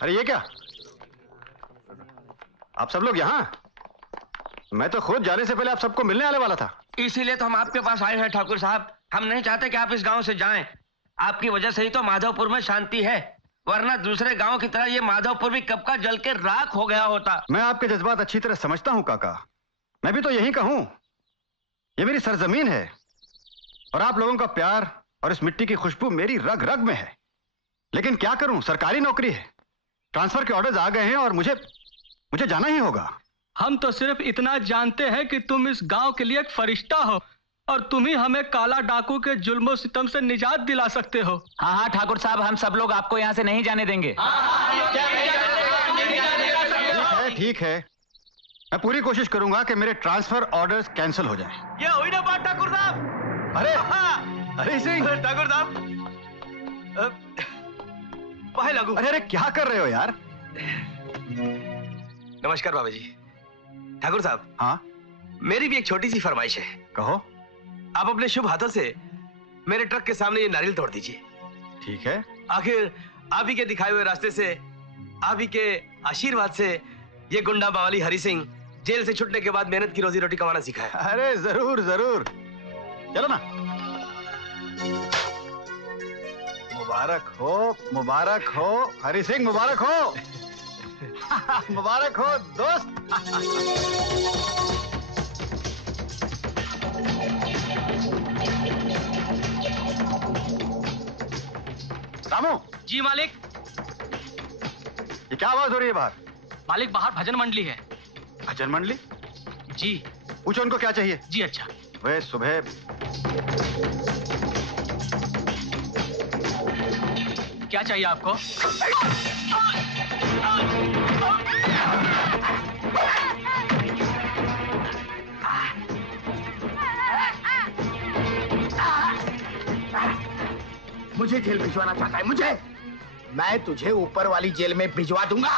अरे ये क्या, आप सब लोग यहाँ? मैं तो खुद जाने से पहले आप सबको मिलने आने वाला था। इसीलिए तो हम आपके पास आए हैं ठाकुर साहब। हम नहीं चाहते कि आप इस गांव से जाएं। आपकी वजह से ही तो माधवपुर में शांति है, वरना दूसरे गांव की तरह ये माधवपुर भी कब का जल के राख हो गया होता। मैं आपके जज्बात अच्छी तरह समझता हूं काका। मैं भी तो यहीं का हूं। ये मेरी सरजमीन है और आप लोगों का प्यार और इस मिट्टी की खुशबू मेरी रग रग में है। लेकिन क्या करूं, सरकारी नौकरी है, ट्रांसफर के ऑर्डर्स आ गए हैं और मुझे जाना ही होगा। हम तो सिर्फ इतना जानते हैं कि तुम इस गांव के लिए एक फरिश्ता हो और तुम ही हमें काला डाकू के जुल्मों सितम से निजात दिला सकते हो। हाँ हाँ ठाकुर साहब, हम सब लोग आपको यहाँ से नहीं जाने देंगे। ठीक है, मैं पूरी कोशिश करूंगा कि मेरे ट्रांसफर ऑर्डर्स कैंसिल हो जाएं। ये हुई ना बात ठाकुर साहब। अरे सिंह ठाकुर साहब, भाई लगू। अरे क्या कर रहे हो यार? नमस्कार बाबा जी। ठाकुर साहब, हाँ मेरी भी एक छोटी सी फरमाइश है। कहो। आप अपने शुभ हाथों से मेरे ट्रक के सामने ये नारियल तोड़ दीजिए। ठीक है। आखिर आप ही के दिखाए हुए रास्ते से, आप ही के आशीर्वाद से ये गुंडा बावली हरि सिंह जेल से छुटने के बाद मेहनत की रोजी रोटी कमाना सीखा है। अरे जरूर जरूर, चलो ना। मुबारक हो हरि सिंह, मुबारक हो। मुबारक हो दोस्त। रामू। जी मालिक। ये क्या आवाज हो रही है बाहर? मालिक, बाहर भजन मंडली है। भजन मंडली? जी। पूछो उनको क्या चाहिए। जी अच्छा। वे सुबह क्या चाहिए आपको? मुझे जेल भिजवाना चाहता है? मुझे? मैं तुझे ऊपर वाली जेल में भिजवा दूंगा।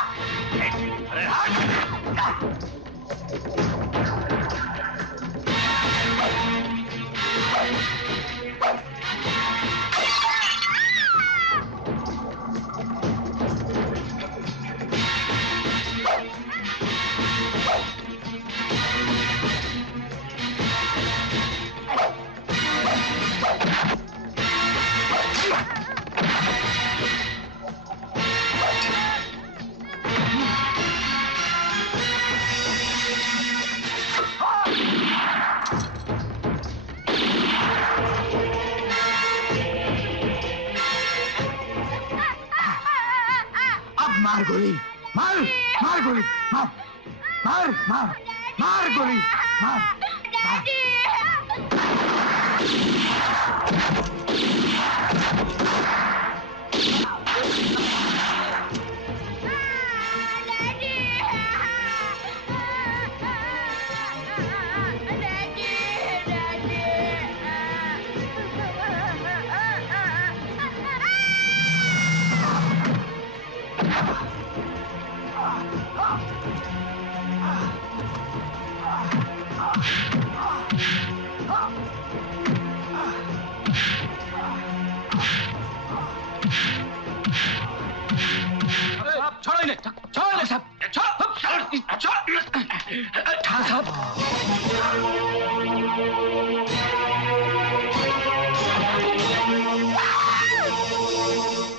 मार गोली, मार मार गोली, मार मार मार मार गोली, मार।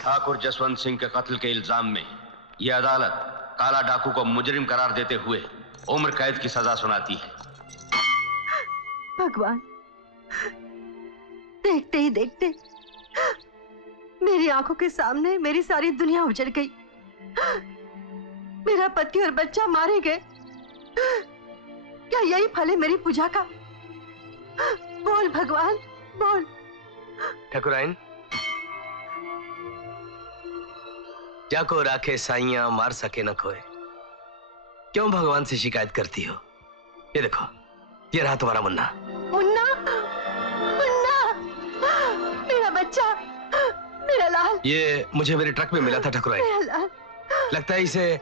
ठाकुर जसवंत सिंह के कत्ल के इल्जाम में यह अदालत काला डाकू को मुजरिम करार देते हुए उम्र कैद की सजा सुनाती है। भगवान, देखते ही देखते मेरी आंखों के सामने मेरी सारी दुनिया उजड़ गई। मेरा पति और बच्चा मारे गए। क्या यही फल है मेरी पूजा का? बोल भगवान, बोल। ठाकुराइन, जाको राखे साइयां मार सके न खोए, क्यों भगवान से शिकायत करती हो? ये देखो, ये रहा तुम्हारा मुन्ना। मुन्ना, मुन्ना, मेरा बच्चा, मेरा लाल। ये मुझे मेरे ट्रक में मिला था ठाकुराइन। मेरा लाल। लगता है इसे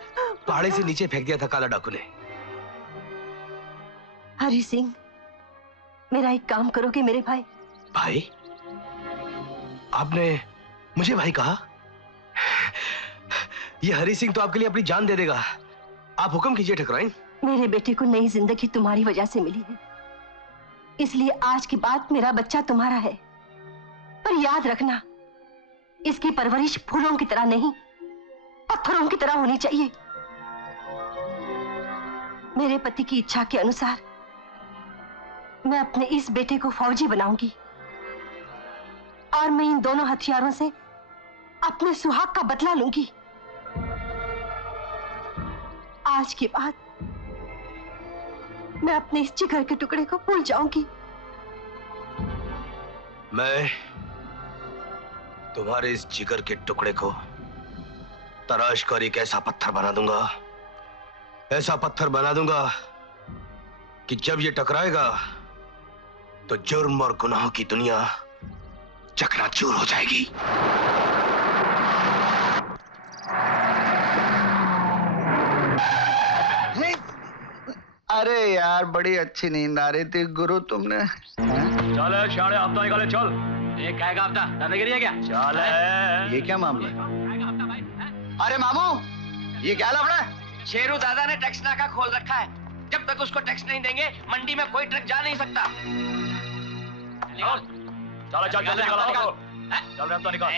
पहाड़ी से नीचे फेंक दिया था काला डाकू ने। हरि सिंह, मेरा एक काम करोगे मेरे भाई? भाई? आपने मुझे भाई कहा? ये हरी सिंह तो आपके लिए अपनी जान दे देगा। आप हुक्म कीजिए ठकुराइन। मेरे बेटे को नई जिंदगी तुम्हारी वजह से मिली है, इसलिए आज के बाद मेरा बच्चा तुम्हारा है। पर याद रखना, इसकी परवरिश फूलों की तरह नहीं, पत्थरों की तरह होनी चाहिए। मेरे पति की इच्छा के अनुसार मैं अपने इस बेटे को फौजी बनाऊंगी और मैं इन दोनों हथियारों से अपने सुहाग का बदला लूंगी। आज के बाद मैं अपने इस जिगर के टुकड़े को भूल जाऊंगी। मैं तुम्हारे इस जिगर के टुकड़े को तराश कर एक ऐसा पत्थर बना दूंगा, ऐसा पत्थर बना दूंगा कि जब ये टकराएगा तो जुर्म और गुनाहों की दुनिया चकनाचूर हो जाएगी। अरे यार, बड़ी अच्छी नींद आ रही थी गुरु। तुमने चल शाणे हफ्ता निकाले चल। ये क्या का हफ्ता दादागिरी है क्या? चल ये क्या मामला? अरे मामू, ये क्या लफड़ा है? शेरू दादा ने टैक्स नाका खोल रखा है। जब तक उसको टैक्स नहीं देंगे मंडी में कोई ट्रक जा नहीं सकता। चल चल जल्दी निकालो। चल हफ्ता निकाल।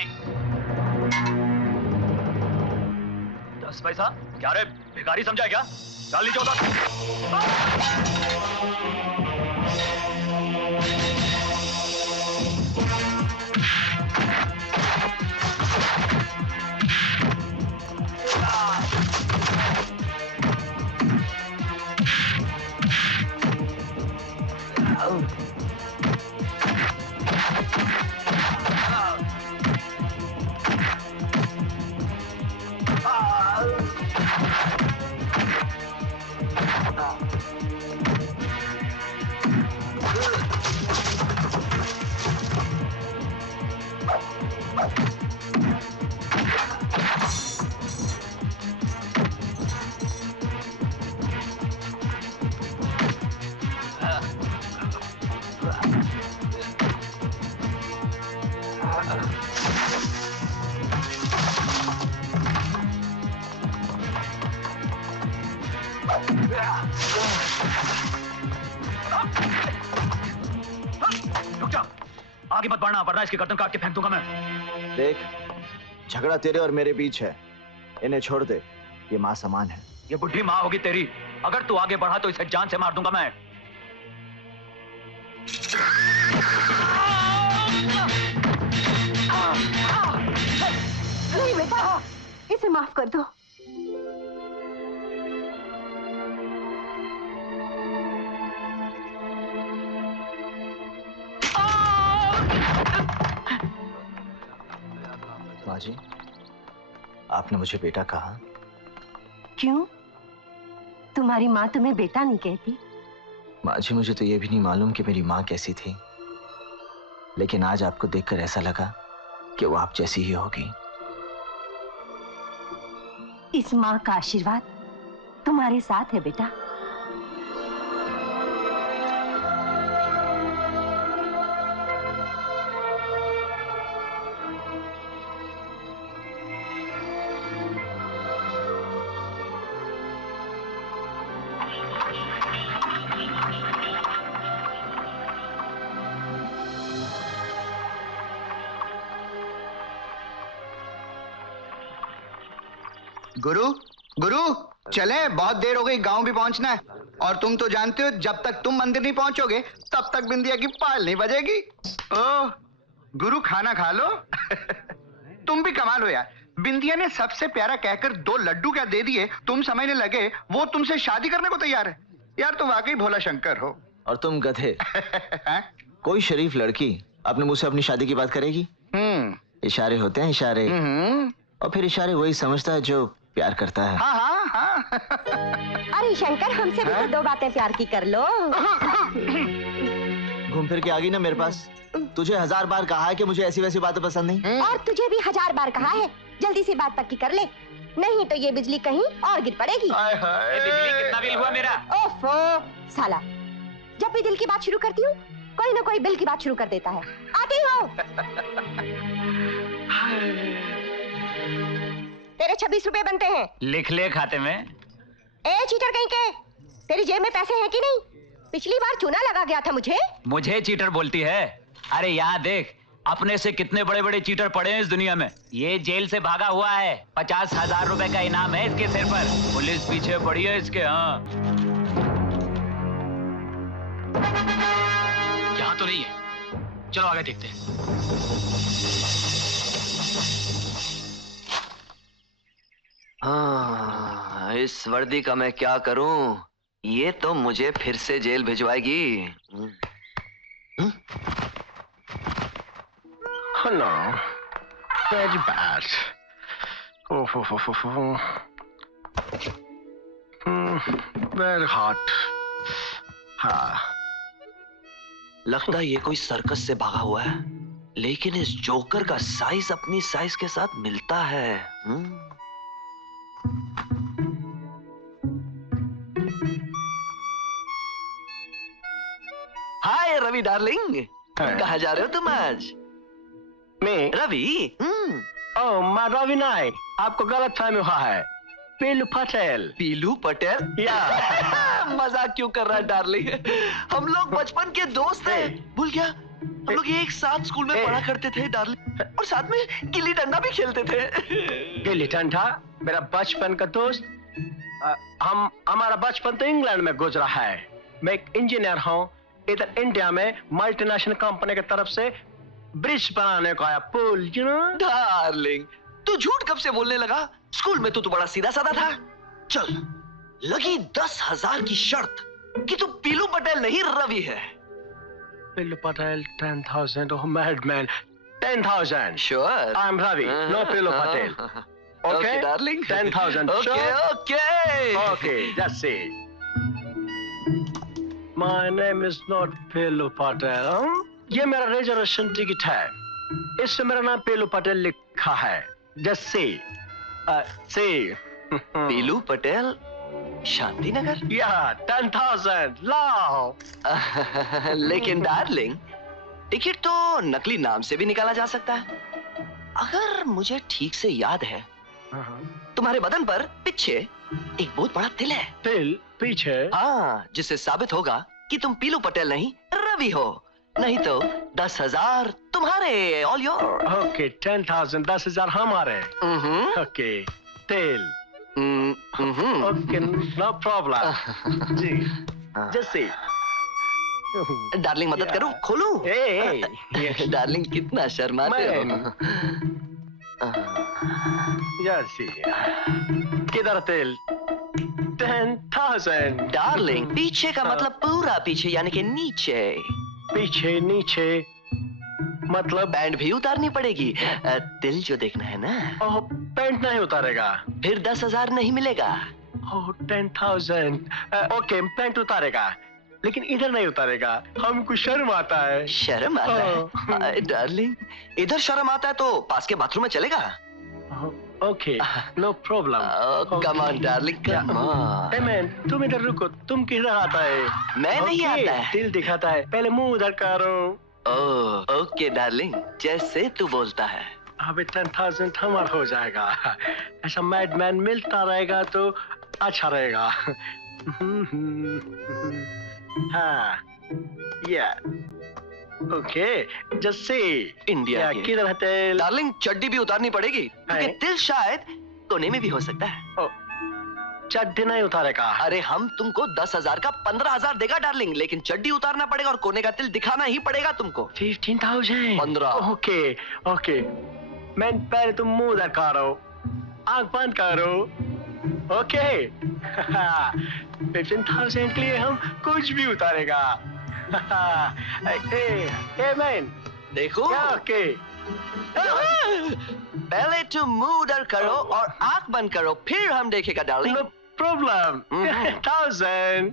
10 पैसा क्या रे, भिखारी समझा क्या? चल नीचे उतर। रुक जा, आगे मत बढ़ना वरना इसकी गर्दन काट के फेंक दूंगा मैं। देख, झगड़ा तेरे और मेरे बीच है, इन्हें छोड़ दे। ये माँ समान है। ये बुढ़ी माँ होगी तेरी, अगर तू आगे बढ़ा तो इसे जान से मार दूंगा मैं। नहीं बेटा, इसे माफ कर दो। माँ जी, आपने मुझे बेटा कहा। क्यों? तुम्हारी माँ तुम्हें बेटा नहीं कहती? माँ जी, मुझे तो ये भी नहीं मालूम कि मेरी माँ कैसी थी, लेकिन आज आपको देखकर ऐसा लगा कि वो आप जैसी ही होगी। इस माँ का आशीर्वाद तुम्हारे साथ है बेटा। गुरु, गुरु चले, बहुत देर हो गई, गांव भी पहुंचना है। और तुम तो जानते हो, जब तक तुम मंदिर नहीं पहुंचोगे तब तक बिंदिया की पाल नहीं बजेगी। ओह गुरु, खाना खा लो। तुम भी कमाल हो यार, बिंदिया ने सबसे प्यारा कहकर 2 लड्डू क्या दे दिए, तुम समझने लगे वो तुमसे शादी करने को तैयार है। यार तुम वाकई भोला शंकर हो। और तुम गधे। कोई शरीफ लड़की अपने मुंह से अपनी शादी की बात करेगी? इशारे होते हैं, इशारे। और फिर इशारे वही समझता है जो प्यार करता है। हाँ हाँ हाँ। अरे शंकर, हमसे भी तो 2 बातें प्यार की कर लो। घूम फिर के आ गई ना मेरे पास। तुझे 1000 बार कहा है कि मुझे ऐसी वैसी बातें पसंद नहीं। और तुझे भी 1000 बार कहा है, जल्दी से बात पक्की कर ले, नहीं तो ये बिजली कहीं और गिर पड़ेगी। बिजली कितना बिल हुआ मेरा? ओफो साला, जब भी दिल की बात शुरू करती हूँ कोई ना कोई बिल की बात शुरू कर देता है। आती हो। तेरे से 26 रुपए बनते हैं। लिख ले खाते में। ए चीटर कहीं के, तेरी जेब में पैसे हैं कि नहीं? पिछली बार चूना लगा गया था मुझे। मुझे चीटर बोलती है? अरे यहाँ देख, अपने से कितने बड़े बड़े चीटर पड़े हैं इस दुनिया में। ये जेल से भागा हुआ है, 50,000 रुपए का इनाम है इसके सिर पर। पुलिस पीछे पड़ी है इसके। हाँ, यहाँ तो नहीं है, चलो आगे देखते हैं। हाँ, इस वर्दी का मैं क्या करूं? ये तो मुझे फिर से jail भिजवाएगी। No, very bad. Very hot. हाँ। लगता है ये कोई सर्कस से भागा हुआ है, लेकिन इस जोकर का साइज अपनी साइज के साथ मिलता है। हाय रवि डार्लिंग, कहाँ जा रहे हो तुम आज? मैं रवि? ओह मैं रवि नहीं, आपको गलत फहमी हुआ है। पीलू पटेल। पीलू पटेल? या मजाक क्यों कर रहा है डार्लिंग? हम लोग बचपन के दोस्त हैं। भूल गया? हम लोग एक साथ स्कूल में पढ़ा करते थे डार्लिंग, और साथ में गिल्ली डंडा भी खेलते थे। गिल्ली डंडा मेरा बचपन का दोस्त। हमारा बचपन तो इंग्लैंड में गुजरा है। मैं एक इंजीनियर हूँ, इधर इंडिया में मल्टीनेशनल कंपनी की तरफ से ब्रिज बनाने को आया, पुल, यू नो। डार्लिंग, तू झूठ कब से बोलने लगा? स्कूल में तो तू बड़ा सीधा साधा था। चल, लगी 10,000 की शर्त कि तू पीलू पटेल नहीं रवि है। Pilu Patel 10,000, oh madman, 10,000। Sure? I am Ravi, no Pilu Patel. Okay darling, 10,000। Okay okay okay, just see. My name is not Pilu Patel. ये मेरा रिजर्वेशन टिकट है, इसमें मेरा नाम पीलू पटेल लिखा है। Just see. See. पीलू पटेल, शांति नगर? Yeah, 10,000. लाओ। लेकिन डार्लिंग, टिकट तो नकली नाम से भी निकाला जा सकता है। अगर मुझे ठीक से याद है, तुम्हारे बदन पर पीछे एक बहुत बड़ा तिल है। तिल पीछे? हाँ, जिससे साबित होगा कि तुम पीलू पटेल नहीं रवि हो। नहीं तो 10,000 तुम्हारे, ऑल योर। ओके, 10,000, 10,000 हमारे। ओके, तिल। Okay, no problem. जी, जैसे। डार्लिंग मदद करूं? खोलूं? डार्लिंग कितना शर्माते हो। जैसे। किधर तिल? 10,000। डार्लिंग, पीछे का मतलब पूरा पीछे, यानी कि नीचे। पीछे नीचे मतलब पैंट भी उतारनी पड़ेगी। तिल जो देखना है ना। ओह, पैंट नहीं उतारेगा? फिर 10,000 नहीं मिलेगा। ओह, 10,000। ओके, पैंट उतारेगा, लेकिन इधर नहीं उतारेगा। हमको शर्म आता है। शर्म आता है? डार्लिंग, इधर शर्म आता है तो पास के बाथरूम में चलेगा। Okay, no problem. Come on darling, come on. Hey man, तुम इधर रुको। तुम किधर आता है? मैं नहीं आता है। दिल दिखाता है, पहले मुंह उधर करो। ओह, ओके डार्लिंग, जैसे तू बोलता है। अबे 10,000 हमारा हो जाएगा। ऐसा मैडमैन मिलता रहेगा तो अच्छा रहेगा। हाँ, या ओके, जैसे इंडिया किधर है तिल? डार्लिंग, चड्डी भी उतारनी पड़ेगी, क्योंकि तिल शायद कोने में भी हो सकता है। चड्डी नहीं उतारेगा? अरे हम तुमको 10,000 का 15,000 देगा डार्लिंग, लेकिन चड्डी उतारना पड़ेगा और कोने का तिल दिखाना ही पड़ेगा तुमको। 15,000? 15। ओके ओके, मैं पहले तुम मुंह उधर करो, आंख बंद करो। ओके। 15,000 के लिए हम कुछ भी उतारेगा। ए मैन, देखो। ओके, पहले तुम मुंह उधर करो और आंख बंद करो, फिर हम देखेगा डार्लिंग। No problem. 10,000।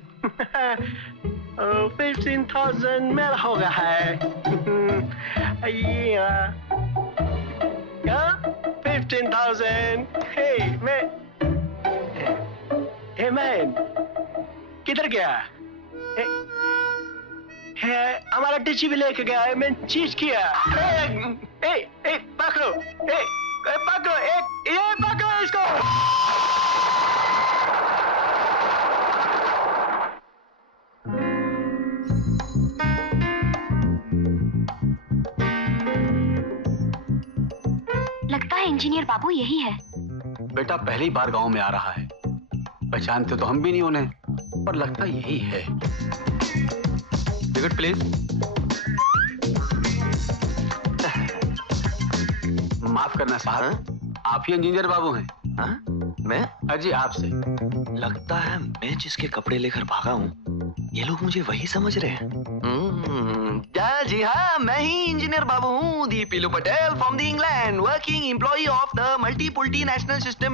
15,000 मेरा हो गया है। 15,000। हे मैन, किधर गया? हमारा टीची भी लेके गया है, मैं चीज किया। पकड़ो, पकड़ो, ये पकड़ो इसको। लगता है इंजीनियर बाबू यही है। बेटा पहली बार गांव में आ रहा है, पहचानते तो हम भी नहीं उन्हें, पर लगता यही है। Ticket please. माफ करना साहब, आप ही इंजीनियर बाबू हैं? हाँ? मैं? अजी आपसे। लगता है मैं जिसके कपड़े लेकर भागा हूँ, ये लोग मुझे वही समझ रहे हैं। जी हाँ, मैं ही इंजीनियर बाबू हूँ, the Pilu Patel from the England, working employee of the multi national system.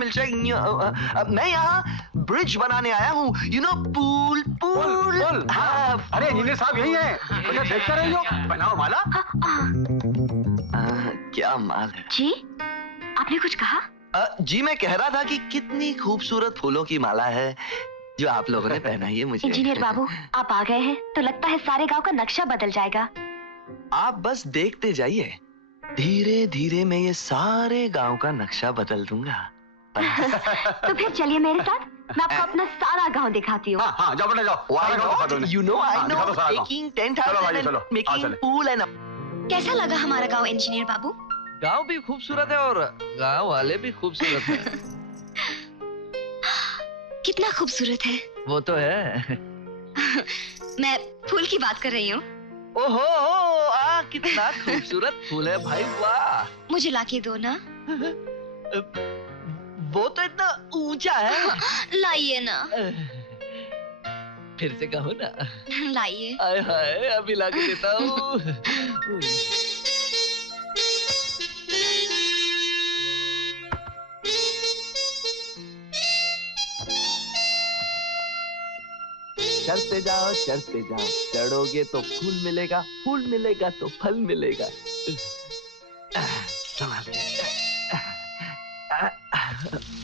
मैं यहाँ ब्रिज बनाने आया हूँ, यू नो, पूल। अरे इंजीनियर साहब यही है, मुझे देख कर रही हो, बनाओ माला। क्या माल है जी? आपने कुछ कहा? जी मैं कह रहा था कि कितनी खूबसूरत फूलों की माला है जो आप लोगों ने पहनाई है मुझे। इंजीनियर बाबू, आप आ गए हैं तो लगता है सारे गांव का नक्शा बदल जाएगा। आप बस देखते जाइए, धीरे धीरे मैं ये सारे गांव का नक्शा बदल दूंगा। तो फिर चलिए मेरे साथ, मैं आपको अपना सारा गांव दिखाती हूँ। हाँ, जाओ बेटा जाओ। You know, I know, taking 10,000 and making pool and कैसा लगा हमारा गांव इंजीनियर बाबू? गांव भी खूबसूरत है और गांव वाले भी खूबसूरत हैं। कितना खूबसूरत है। वो तो है। मैं फूल की बात कर रही हूँ। ओहो, कितना खूबसूरत फूल है भाई, वाह। मुझे लाके दो ना। वो तो इतना ऊंचा है। लाइए ना। फिर से कहो ना। लाइए। आय हाय, अभी लाके देता हूँ। चढ़ते जाओ, चढ़ोगे तो फूल मिलेगा, फूल मिलेगा तो फल मिलेगा।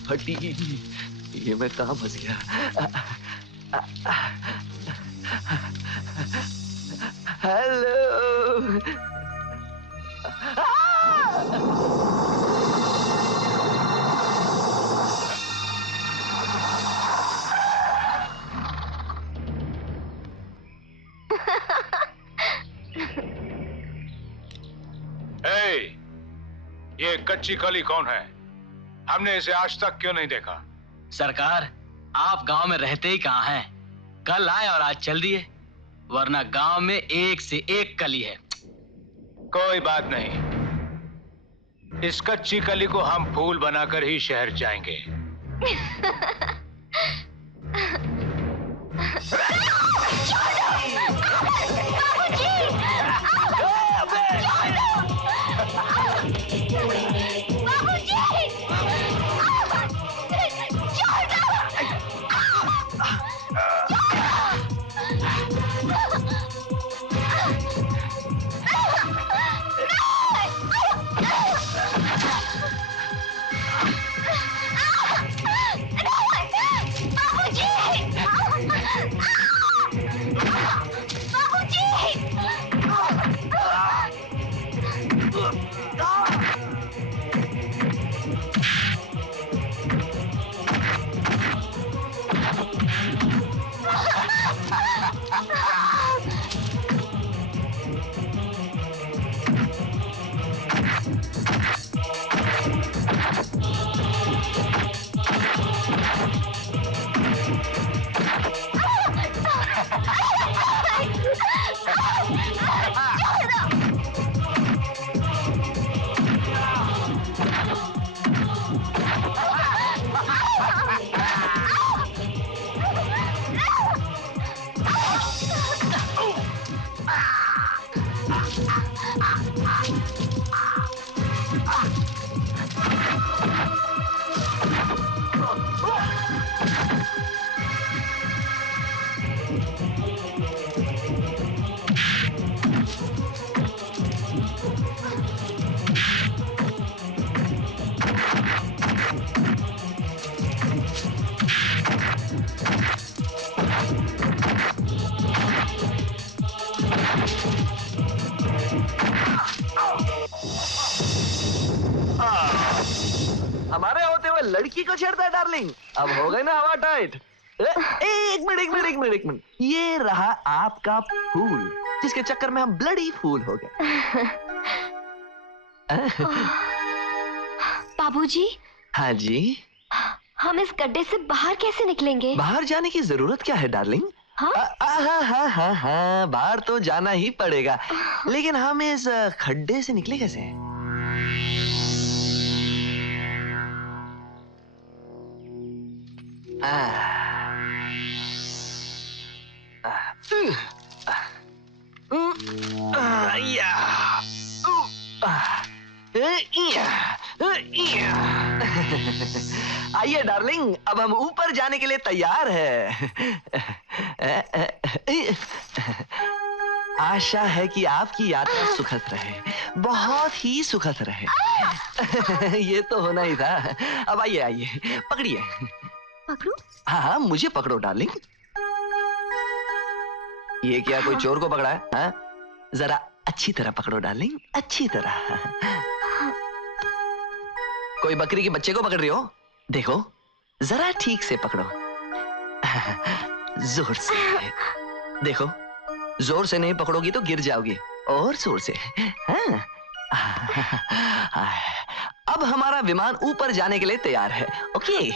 फटी, ये मैं कहाँ फंस गया? हेलो। ये कच्ची कली कौन है? हमने इसे आज तक क्यों नहीं देखा? सरकार, आप गांव में रहते ही कहाँ हैं? कल आए और आज चल दिए, वरना गांव में एक से एक कली है। कोई बात नहीं, इस कच्ची कली को हम फूल बनाकर ही शहर जाएंगे। हमारे होते हुए लड़की को छेड़ता है डार्लिंग। अब हो गई ना हवा टाइट। एक मिनट, ये रहा आपका फूल, जिसके चक्कर में हम ब्लडी फूल हो गए। बाबूजी, हाँ जी। हम इस गड्ढे से बाहर कैसे निकलेंगे? बाहर जाने की जरूरत क्या है डार्लिंग? हाँ? हाँ, बाहर तो जाना ही पड़ेगा, लेकिन हम इस खड्डे से निकले कैसे? आइए डार्लिंग, अब हम ऊपर जाने के लिए तैयार हैं। आशा है कि आपकी यात्रा सुखद रहे, बहुत ही सुखद रहे। ये तो होना ही था। अब आइए आइए, पकड़िए। पकड़ू? हाँ, मुझे पकड़ो डार्लिंग। ये क्या कोई चोर को पकड़ा है? हाँ? जरा अच्छी तरह पकड़ो डार्लिंग, अच्छी तरह। कोई बकरी के बच्चे को पकड़ रही हो? देखो, जरा ठीक से पकड़ो। जोर से देखो, जोर से नहीं पकड़ोगी तो गिर जाओगी, और जोर से। हाँ? अब हमारा विमान ऊपर जाने के लिए तैयार है। ओके।